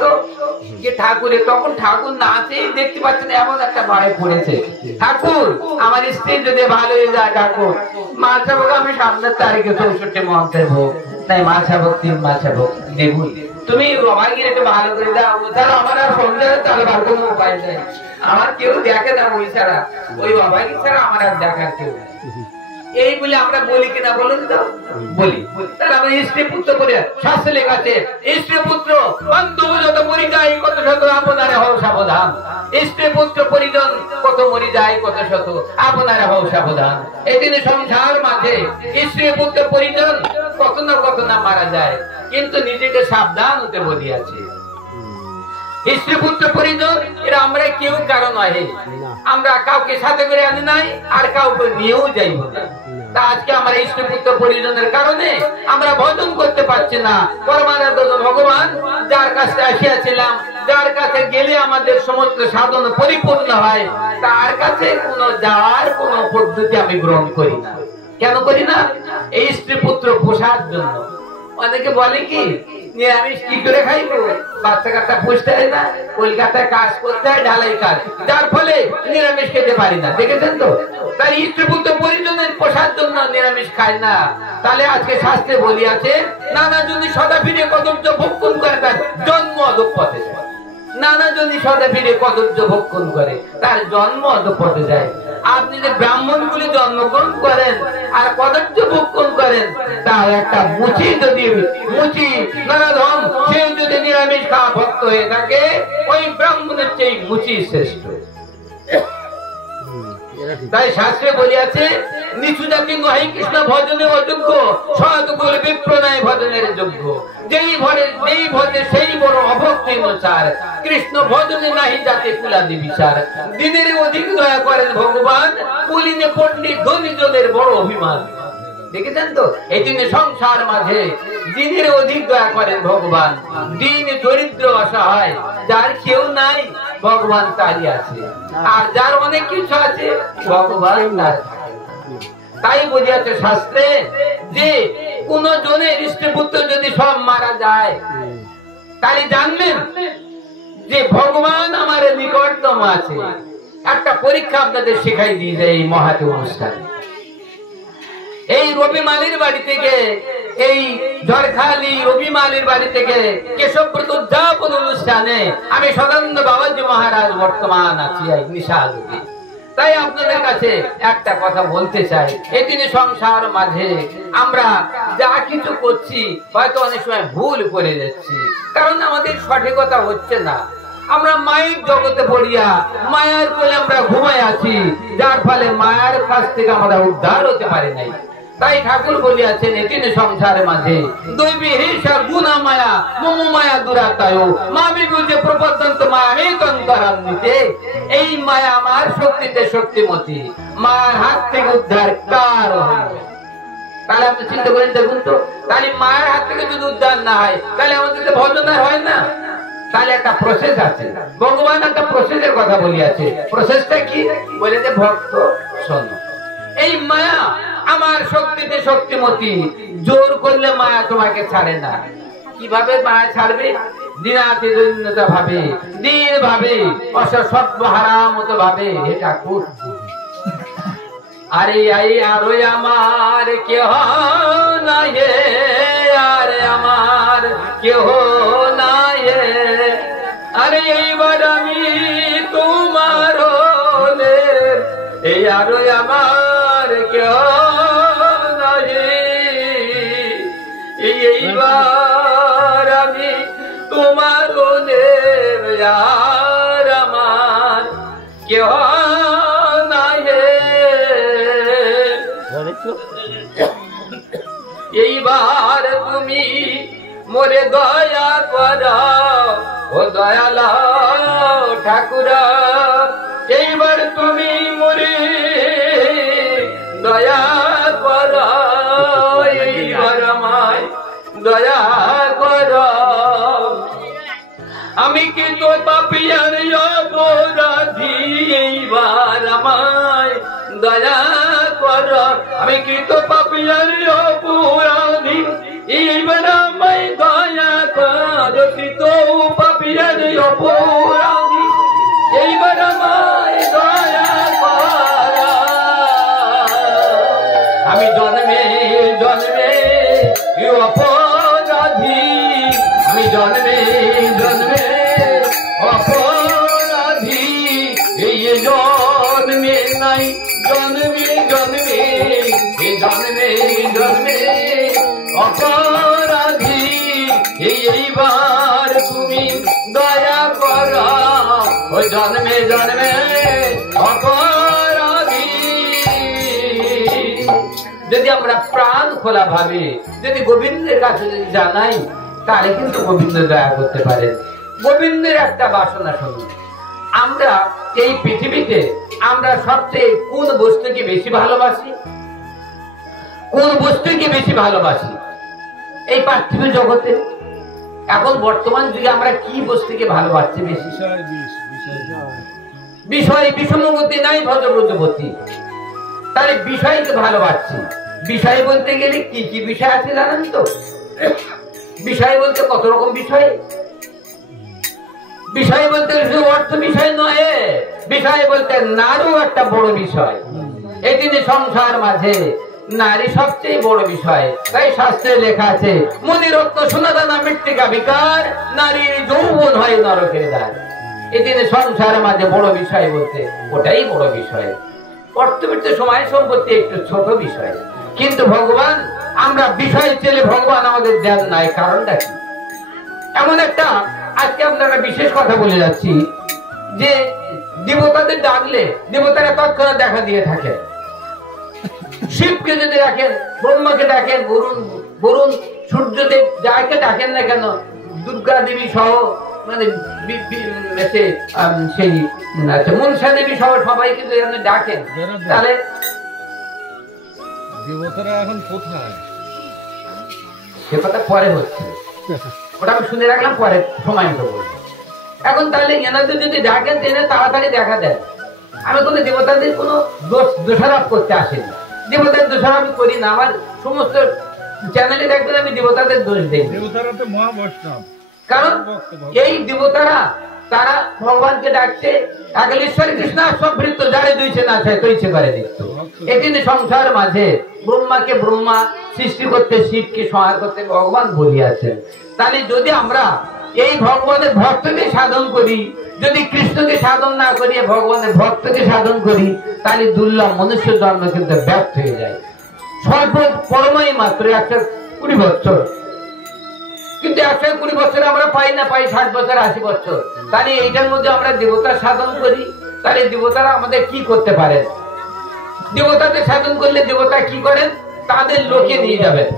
অসুস্থ, যে ঠাকুরে তখন ঠাকুর নাচেই দেখতে পাচ্ছেন এমন একটা ভয় পড়েছে, ঠাকুর আমার স্ত্রী যদি ভালো হয়ে যায় ঠাকুর, মালসা ভোগ আমি সামনের তারিখে 64 মন্ত্রের ভোগ, তাই মালসা ভোগ 3 মালসা ভোগ দেবুন, তুমি বাবাকে একটু ভালো করে দাও, তাহলে আমার আর সংসারে তাহলে আর কোনো উপায় নেই, আমার কেউ দেখে না ওই ছাড়া, ওই বাবাকে ছাড়া আমার আর দেখার কেউ নেই। এই বলে আমরা বলি কিনা বলুন তো, বলি। তাহলে আমরা স্ত্রী পুত্র করে শাস্ত্রে লেখা আছে, স্ত্রী পুত্র বান্ধব যত মরি যায় কত শত আপনারে হও সাবধান, স্ত্রী পুত্র পরিজন কত মরি যায় কত শত আপনারে হও সাবধান। এই দিনে সংসার মাঝে স্ত্রী পুত্র পরিজন কত না মারা যায়, কিন্তু নিজেকে সাবধান হতে বলিয়াছে। স্ত্রী পুত্র পরিজন এরা আমরা কেউ কারো নয়, আমরা কাউকে সাথে করে আনি নাই আর কাউকে নিয়েও যাইব না। তা আজকে আমরা স্ত্রী পুত্র পরিজনের কারণে আমরা ভজন করতে পারছি না। পরমানন্দ ভগবান যার কাছে আসিয়াছিলাম, যার কাছে গেলে আমাদের সমস্ত সাধন পরিপূর্ণ হয়, তার কাছে কোনো যাওয়ার কোন পদ্ধতি আমি গ্রহণ করি না। কেন করি না? এই স্ত্রী পুত্র পোষার জন্য। অনেকে বলে কি নিরামিষ কি করে খাইবো, বাচ্চা কাচ্চা পুষতে হয় না, কলকাতায় কাজ করতে হয় ঢালাই কাজ, যার ফলে নিরামিষ খেতে পারি না, দেখেছেন তো। তাই স্ত্রী পুত্র পরিজনের পোষার জন্য নিরামিষ খায় না। তাহলে আজকে শাস্ত্রে বলিয়াছে, নানা যদি সদা ফিরে কদর্য ভক্ষণ করে তার জন্ম অধঃপথে যায়, নানা যদি সদা ফিরে কদর্য ভক্ষণ করে তার জন্ম অধঃপথে যায়। আপনি যে ব্রাহ্মণ গুলি জন্মগ্রহণ করেন আর কদর্য ভক্ষণ করেন, তার একটা মুচি যদি নানাধম সে যদি নিরামিষ খাওয়া ভক্ত হয়ে থাকে, ওই ব্রাহ্মণের চেয়ে মুচি শ্রেষ্ঠ। তাই শাস্ত্রে বলিয়াছে, নিচু জাতি নহে কৃষ্ণ ভজনে অযোগ্য, সৎকুল বিপ্র নয় ভজনের যোগ্য। যেই ভজে সেই বড় অভক্তি অনুসার, কৃষ্ণ ভজনে নাহি জাতি কুলাদি বিচার। দিনের অধিক দয়া করেন ভগবান, কুলিনে পণ্ডিত ধনী জনের বড় অভিমান। দেখেছেন তো, এই জন্য সংসার মাঝে দিনের অধিক দয়া করেন ভগবান। দিন দরিদ্র অসহায়, যার কেউ নাই ভগবান তারই আছে, আর যার অনেক কিছু আছে ভগবান তার। তাই বুঝিয়াছে শাস্ত্রে যে কোন জনের স্ত্রী পুত্র যদি সব মারা যায়, তাই জানবেন যে ভগবান আমার নিকটতম আছে। একটা পরীক্ষা আপনাদের শেখাই দিয়ে যায় এই মহাদেব অনুষ্ঠানে। এই রবি মালির বাড়ি থেকে, এই ঝড়খালি রবি মালির বাড়ি থেকে কেশবব্রত উদযাপন অনুষ্ঠানে আমি সদানন্দ বাবাজি মহারাজ বর্তমান আছি নিশালুকে। তাই আপনাদের কাছে একটা কথা বলতে চাই, এই দিনে সংসার মাঝে আমরা যা কিছু করছি হয়তো অনেক সময় ভুল করে যাচ্ছি, কারণ আমাদের সঠিকতা হচ্ছে না। আমরা মায়ের জগতে পড়িয়া মায়ের কোলে আমরা ঘুমায় আছি, যার ফলে মায়ের কাছ থেকে আমরা উদ্ধার হতে পারি নাই। তাই ঠাকুর বলিয়াছেন, এদিন সংসারের মাঝে দৈবী হিংসা গুণা মায়া মম মায়া দুরাতায় মা বিভূতে প্রপদ্যন্ত মায়া তন্তরান্বিতে। এই মায়া আমার শক্তিতে শক্তিমতী, মায়ের হাত থেকে উদ্ধার কার হয়? তাহলে আপনি চিন্তা করেন, দেখুন তো, তাহলে মায়ের হাত থেকে যদি উদ্ধার না হয়, তাহলে আমাদের তো ভজন আর হয় না। তাহলে একটা প্রসেস আছে, ভগবান একটা প্রসেসের কথা বলিয়াছে। প্রসেসটা কি বলেছে? ভক্ত শোনো, এই মায়া আমার শক্তিতে শক্তিমতী, জোর করলে মায়া তোমাকে ছাড়ে না। কিভাবে মায়া ছাড়বে? দিনাতি দৈন্যতা ভাবে, দিন ভাবে, অসৎহারা মতো ভাবে। হে ঠাকুর, আরে আই আরো আমার কেহ নাই, আরে আমার কেহ নাই, আরে এইবার আমি তোমার হলে, এই আরো আমার কেহ নাই, এইবার আমি তোমার হলে, আর আমার কেহ নাই। এইবার তুমি মোরে দয়া করো, ও দয়ালা ঠাকুর, এইবার তুমি মোরে দয়া করো, এইবার আমায় দয়া করো। আমি কি তো পাপিয়ার অপরাধী, এইবার আমায় দয়া করো। আমি কি তো পাপিয়ার অপরাধী, এইবার আমায় দয়া করতি তো পাপীর অপরাধী, এইবার আমায় দয়া কর। আমি জন্মে জন্মে অপরাধী, আমি জন্মে জন্মে অপরাধী, এই জন্মে নাই জন্মে জন্মে, এই জন্মে জন্মে অপরাধী, এইবার তুমি দয়া কর, ওই জন্মে জন্মে অপরাধী। যদি আমরা প্রাণ খোলা ভাবে যদি গোবিন্দের কাছে যদি জানাই, তাহলে কিন্তু গোবিন্দ দয়া করতে পারেন। গোবিন্দের একটা বাসনা শুনুন, আমরা এই পৃথিবীতে আমরা সবচেয়ে কোন বস্তুকে বেশি ভালোবাসি? কোন বস্তুকে বেশি ভালোবাসি এই পার্থিব জগতে? এখন বর্তমান যুগে আমরা কি বস্তুকে ভালোবাসছি বেশি? বিষয় বিষমগতি নাই ভজব্রজবতী, তাহলে বিষয়কে ভালোবাসছি। বিষয় বলতে গেলে কি কি বিষয় আছে জানেন তো? বিষয় বলতে কত রকম বিষয়। বিষয় বলতে শুধু অর্থ বিষয় নয়, বিষয় বলতে নারীও একটা বড় বিষয়। এই দিনে সংসার মাঝে নারী সবচেয়ে বড় বিষয়। তাই শাস্ত্রে লেখা আছে, মণিরত্ন সোনাদানা মৃত্তিকা বিকার, নারীর যৌবন হয় নরকের দ্বার। এই দিনে সংসার মাঝে বড় বিষয় বলতে ওটাই বড় বিষয়। অর্থবিত্ত সময় সম্পত্তি একটু ছোট বিষয়, কিন্তু ভগবান আমরা বিষয় চেলে ভগবান আমাদের দেন নাই। কারণটা কি? এমন একটা আজকে আপনারা বিশেষ কথা বলে যাচ্ছি যে দেবতাদের ডাকলে দেবতারা তৎক্ষণাৎ দেখা দিয়ে থাকে। শিবকে যদি ডাকেন, ব্রহ্মাকে ডাকেন, বরুণ সূর্যদেব যাকে ডাকেন না কেন, দুর্গা দেবী সহ মানে সেই মনসা দেবী সহ সবাইকে যদি ডাকেন, তাহলে দেবতারা এখন কোথায় সে কথা পরে হচ্ছে, ওটা আমি শুনে রাখলাম, পরে সময় মতো বলবো। এখন তাহলে এনাদের যদি ডাকেন তেনে তাড়াতাড়ি দেখা দেয়। আমি কোনো দেবতাদের কোনো দোষারোপ করতে আসেনি, দেবতার দোষারোপ আমি করি না। আমার সমস্ত চ্যানেলে দেখবেন আমি দেবতাদের দোষ দেই। দেবতারা তো মহাবৈষ্ণব, কারণ এই দেবতারা তারা ভগবানকে ডাকছে আগলেশ্বর কৃষ্ণ সবৃত্ত যারে দুইছে না চায় তৈছে করে দিত। এদিনে সংসার মাঝে ব্রহ্মাকে ব্রহ্মা সৃষ্টি করতে, শিবকে সংহার করতে ভগবান বলিয়াছেন। তাহলে যদি আমরা এই ভগবানের ভক্তকে সাধন করি, যদি কৃষ্ণকে সাধন না করিয়ে ভগবানের ভক্তকে সাধন করি, তাহলে দুর্লভ মনুষ্য জন্ম কিন্তু ব্যর্থ হয়ে যায়। স্বল্প পরমাই মাত্র 120 বছর, কিন্তু 120 বছর আমরা পাই না, পাই 60 বছর 80 বছর। তাহলে এইটার মধ্যে আমরা দেবতার সাধন করি, তাহলে দেবতারা আমাদের কি করতে পারেন? দেবতাদের সাধন করলে দেবতা কি করেন? তাদের লোকে নিয়ে যাবেন,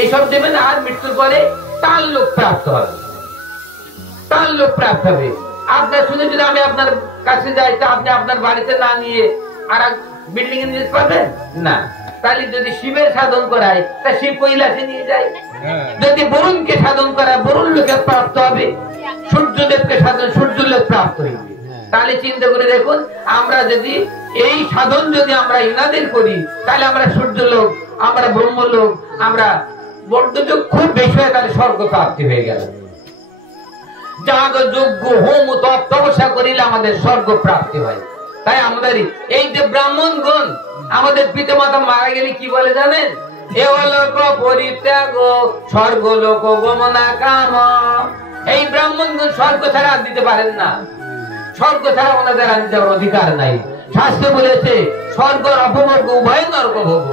এইসব দেবেন, আর মৃত্যুর পরে তার লোক প্রাপ্ত হবে, তার লোক প্রাপ্ত হবে। আপনার শুনে যদি আমি আপনার কাছে যাই, তা আপনি আপনার বাড়িতে না নিয়ে আর বিল্ডিং এ নিতে পারবেন না। তাহলে যদি শিবের সাধন করায়, তা শিব কৈলাসে নিয়ে যায়। যদি বরুণকে সাধন করায়, বরুণ লোকে প্রাপ্ত হবে। সূর্যদেবকে সাধন, সূর্য লোক প্রাপ্ত হইবে। তাহলে চিন্তা করে দেখুন, আমরা যদি এই সাধন যদি আমরা ইনাদের করি, তাহলে আমরা সূর্য লোক, আমরা ব্রহ্মলোক, আমরা বর্ধযোগ খুব বেশি হয়, তাহলে স্বর্গ প্রাপ্তি হয়ে গেল। যাগ যজ্ঞ হোম তপ তপস্যা করিলে আমাদের স্বর্গ প্রাপ্তি হয়। তাই আমাদের এই যে ব্রাহ্মণগণ, আমাদের পিতা মাতা মারা গেলে কি বলে জানেন? এলোক পরিত্যাগ স্বর্গলোক গমনা কাম। এই ব্রাহ্মণগণ স্বর্গ ছাড়া আর দিতে পারেন না, স্বর্গ ছাড়া ওনাদের আর দিতে অধিকার নাই। শাস্ত্রে বলেছে স্বর্গ অপবর্গ উভয় নরক ভোগ,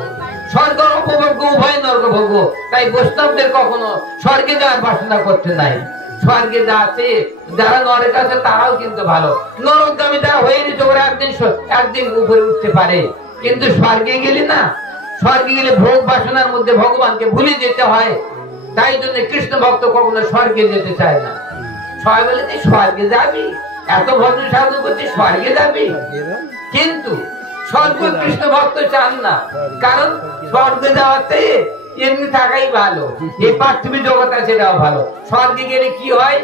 স্বর্গ অপবর্গ উভয় নরক ভোগ। তাই বৈষ্ণবদের কখনো স্বর্গে যাওয়ার বাসনা করতে নাই। স্বর্গে যা আছে, যারা নরক আছে তারাও কিন্তু ভালো। নরকগামী যারা হয়ে গেছে ওরা একদিন উপরে উঠতে পারে, কিন্তু স্বর্গে গেলে না, স্বর্গে গেলে ভোগ বাসনার মধ্যে ভগবানকে ভুলে যেতে হয়। তাই জন্য কৃষ্ণ ভক্ত কখনো স্বর্গে যেতে চায় না। সবাই বলে যে স্বর্গে যাবি, এত ভজন সাধন করছি, স্বর্গে যাবি, কিন্তু স্বর্গ কৃষ্ণ ভক্ত চান না। কারণ স্বর্গে যাওয়াতে এমনি থাকাই ভালো, এই পার্থিব জগৎ আছে সেটাও ভালো। স্বর্গে গেলে কি হয়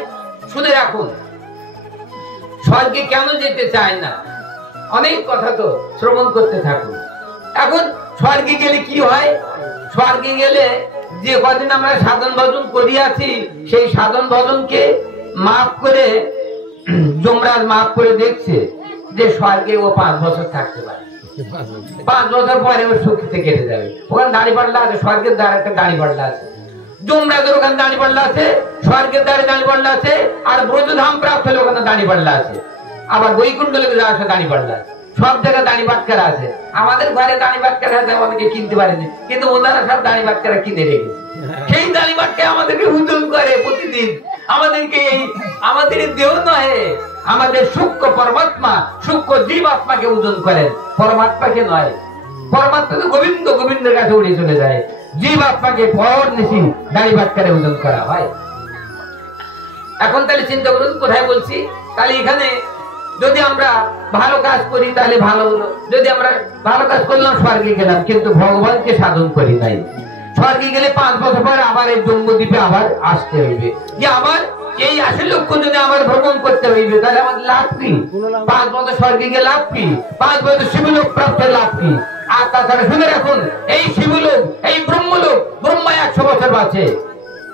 শুনে রাখুন। স্বর্গে কেন যেতে চায় না, অনেক কথা তো শ্রবণ করতে থাকুন। এখন স্বর্গে গেলে কি হয়? স্বর্গে গেলে যে কদিন আমরা সাধন ভজন করিয়াছি সেই সাধন ভজনকে মাফ করে যমরাজ মাফ করে দেখছে যে স্বর্গে ও 5 বছর থাকতে পারে, 5 বছর পরে ও সুখীতে কেটে যাবে। ওখানে দাড়ি পাল্লা আছে, স্বর্গের দ্বারা একটা দাড়ি পাল্লা আছে, যমরাজের ওখানে দাড়ি পাল্লা আছে, স্বর্গের দ্বারে দাড়ি পাল্লা আছে, আর ব্রজধাম প্রাপ্ত হলে ওখানে দাড়ি পাল্লা আছে, আবার বৈকুণ্ঠ লোকে যাওয়া আসে দাড়ি পাল্লা আছে, সব জায়গায় দাড়ি বাটকারা আছে। আমাদের ঘরে দাড়ি বাটকারা আছে, আমাদেরকে কিনতে পারেনি, কিন্তু ওনারা সব দাড়ি বাটকারা কিনে রেখেছে। সেই দাড়ি বাটকা আমাদেরকে হুজুম করে প্রতিদিন, আমাদেরকে আমাদের দেহ নয়, আমাদের সূক্ষ্ম পরমাত্মা সূক্ষ্ম জীবাত্মাকে ওজন করেন, পরমাত্মাকে নয়। পরমাত্মা তো গোবিন্দ, গোবিন্দের কাছে উড়ে চলে যায়, জীবাত্মাকে পর নিশি দাড়ি বাটকারে ওজন করা হয়। এখন তাহলে চিন্তা করুন কোথায় বলছি। তাহলে এখানে যদি আমরা ভালো কাজ করি তাহলে ভালো হলো, যদি আমরা ভালো কাজ করলাম স্বর্গে গেলাম, কিন্তু ভগবানকে সাধন করি নাই, স্বর্গে গেলে 5 বছর পরে আবার এই জম্বুদ্বীপে আবার আসতে হইবে, যে আমার এই আসল লক্ষ্য যদি আমার ভ্রমণ করতে হইবে, তাহলে আমাদের লাভ কি? 5 বছর স্বর্গে গিয়ে লাভ কি? 5 বছর শিবলোক প্রাপ্তের লাভ কি? আর তাছাড়া শুনে রাখুন, এই শিবলোক, এই ব্রহ্মলোক, ব্রহ্মা 100 বছর বাঁচে।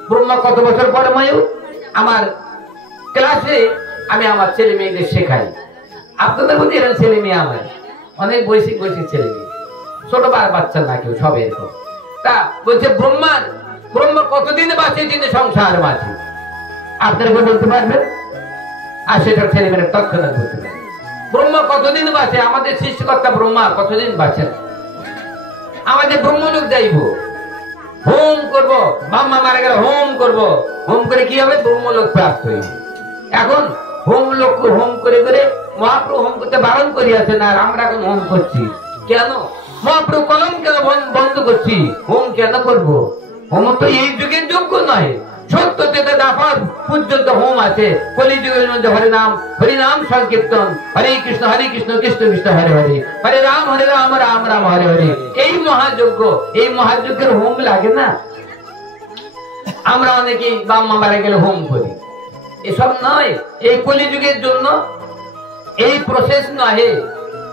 ব্রহ্মা কত বছর পরে মায়ু? আমার ক্লাসে আমি আমার ছেলে মেয়েদের শেখাই, আপনাদের মধ্যে এরকম ছেলে মেয়ে আমার অনেক বৈশিক বৈশিক ছেলে মেয়ে, ছোট বাচ্চা না কেউ, সব এরকম। তা বলছে ব্রহ্মা কতদিনে বাঁচে? তিনি সংসার বাঁচে। আপনারা বলতে পারবেন? আর সেটা ছেলে মেয়েরা তৎক্ষণাৎ বলতে পারবে। ব্রহ্মা কতদিন বাঁচে? আমাদের সৃষ্টিকর্তা ব্রহ্মা কতদিন বাঁচেন? আমাদের ব্রহ্মলোক যাইব, হোম করব, ব্রহ্মা মারা গেলে হোম করব, হোম করে কি হবে? ব্রহ্মলোক প্রাপ্ত হইবে। এখন হোম করে করে মহাপ্রভু হোম করতে বারণ করিয়াছেন, আর আমরা এখন হোম করছি কেন? মহাপ্রভু কলম কেন বন্ধ করছি? হোম কেন করব? হোম তো এই যুগের যোগ্য নয়। 70 দাফার পর্যন্ত হোম আছে। কলিযুগের মধ্যে হরিনাম সংকীর্তন, হরে কৃষ্ণ কৃষ্ণ কৃষ্ণ হরে হরে, হরে রাম রাম রাম হরে হরে, এই মহাযজ্ঞ, এই মহাযজ্ঞের হোম লাগে না? আমরা অনেকেই বাম্মা মারা গেলে হোম করি, এসব নয়। এই কলিযুগের জন্য এই প্রসেস নয়।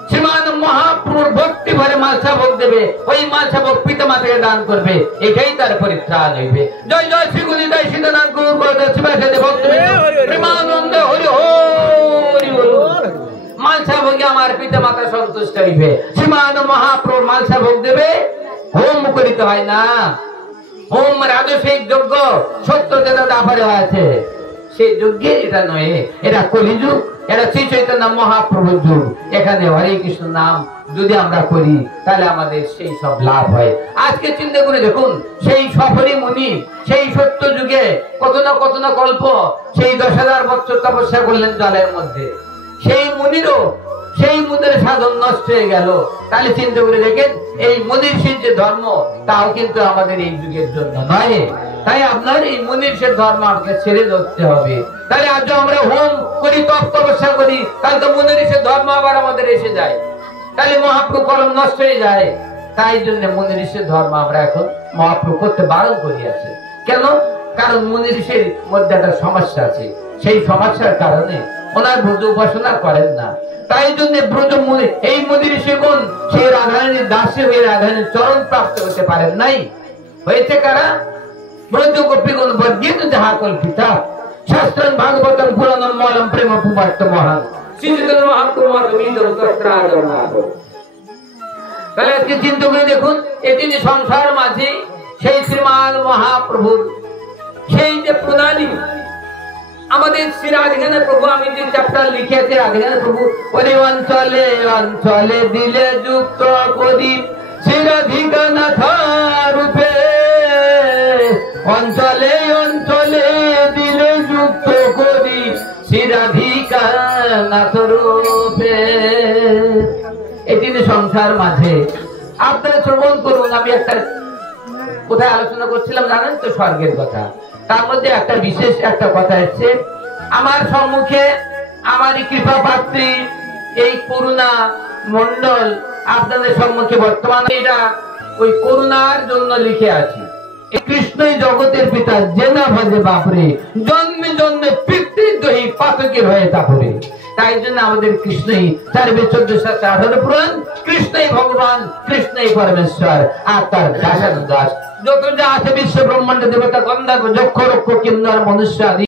শ্রীমান মহাপ্রভুর ভক্তি ভরে মালসা ভোগ দেবে, ওই মালসা ভোগ পিতা মাতাকে দান করবে, এটাই তার পরিত্রাণ হইবে। জয় জয় শ্রী গুরু জয় সীতানাথ গৌর প্রেমানন্দ হরি হরি বল। মালসা ভোগে আমার পিতা মাতা সন্তুষ্ট হইবে। শ্রীমান মহাপ্রভু মালসা ভোগ দেবে, হোম করিতে হয় না। হোম রাজসিক যজ্ঞ 70 দাফারে আছে, সেই যজ্ঞে এটা নয়, এটা কলিযুগ, এটা শ্রী চৈতন্য মহাপ্রভুর যুগ। এখানে হরে কৃষ্ণ নাম যদি আমরা করি তাহলে আমাদের সেই সব লাভ হয়। আজকে চিন্তা করে দেখুন, সেই সফরী মুনি সেই সত্য যুগে কত না কল্প, সেই 10,000 বছর তপস্যা করলেন জলের মধ্যে, সেই মুনির সাধন নষ্ট হয়ে গেল। তাহলে চিন্তা করে দেখেন, এই মুনির যে ধর্ম, তাও কিন্তু আমাদের এই যুগের জন্য নয়। তাই আপনার এই মুনির ধর্ম আমাকে ছেড়ে ধরতে হবে। তাহলে আজ আমরা হোম করি, তপস্যা করি, তাহলে তো মুনির ধর্ম আবার আমাদের এসে যায়, তাহলে মহাপ্রভু কলম নষ্ট হয়ে যায়। তাই জন্য মুনির ধর্ম আমরা এখন মহাপ্রভু করতে বারণ করিয়াছে। কেন? কারণ মুনির মধ্যে একটা সমস্যা আছে, সেই সমস্যার কারণে ওনার ব্রজ উপাসনা করেন না। তাই জন্য ব্রজ এই মুনির ঋষিগণ সেই রাধারানীর দাসী হয়ে রাধারানীর চরণ প্রাপ্ত হতে পারেন নাই। হয়েছে কারা? ব্রজ গোপীগণ বর্গিত যাহা কল্পিতা, শাস্ত্রং ভাগবতং পুরাণং মলম প্রেম পুমার্ত মহান শ্রীচৈতন্য মহাপ্রভু তাহলে আজকে চিন্তা করে দেখুন, এটি যে সংসার মাঝে সেই শ্রীমান মহাপ্রভুর সেই যে প্রণালী, আমাদের শ্রী রাধাকান্ত প্রভু, আমি যে চ্যাপ্টার লিখেছি রাধাকান্ত প্রভু, ওই অঞ্চলে অঞ্চলে দিলে যুক্ত করি শ্রী রাধিকানাথ রূপে, অঞ্চলে অঞ্চলে দিলে যুক্ত করি শ্রী রাধিকানাথ রূপে। এটি সংসার মাঝে আপনারা শ্রবণ করুন। আমি একটা কোথায় আলোচনা করছিলাম জানেন তো, স্বর্গের কথা। তার মধ্যে একটা বিশেষ একটা কথা এসছে আমার সম্মুখে, আমারই কৃপা পাত্রী এই করুণা মন্ডল আপনাদের সম্মুখে বর্তমানে এটা ওই করুণার জন্য লিখে আছি। কৃষ্ণই জগতের পিতা, যে না ভজে বাপরে, জন্মে জন্মে পিতৃদ্রোহী পাতকের হয়ে তাপরে। তাই জন্য আমাদের কৃষ্ণই 4,1418 পুরাণ, কৃষ্ণই ভগবান, কৃষ্ণই পরমেশ্বর, আর তার দাসানুদাস যত যা আছে বিশ্ব ব্রহ্মাণ্ড দেবতা গন্ধর্ব যক্ষ রক্ষ কিন্নর মনুষ্য আদি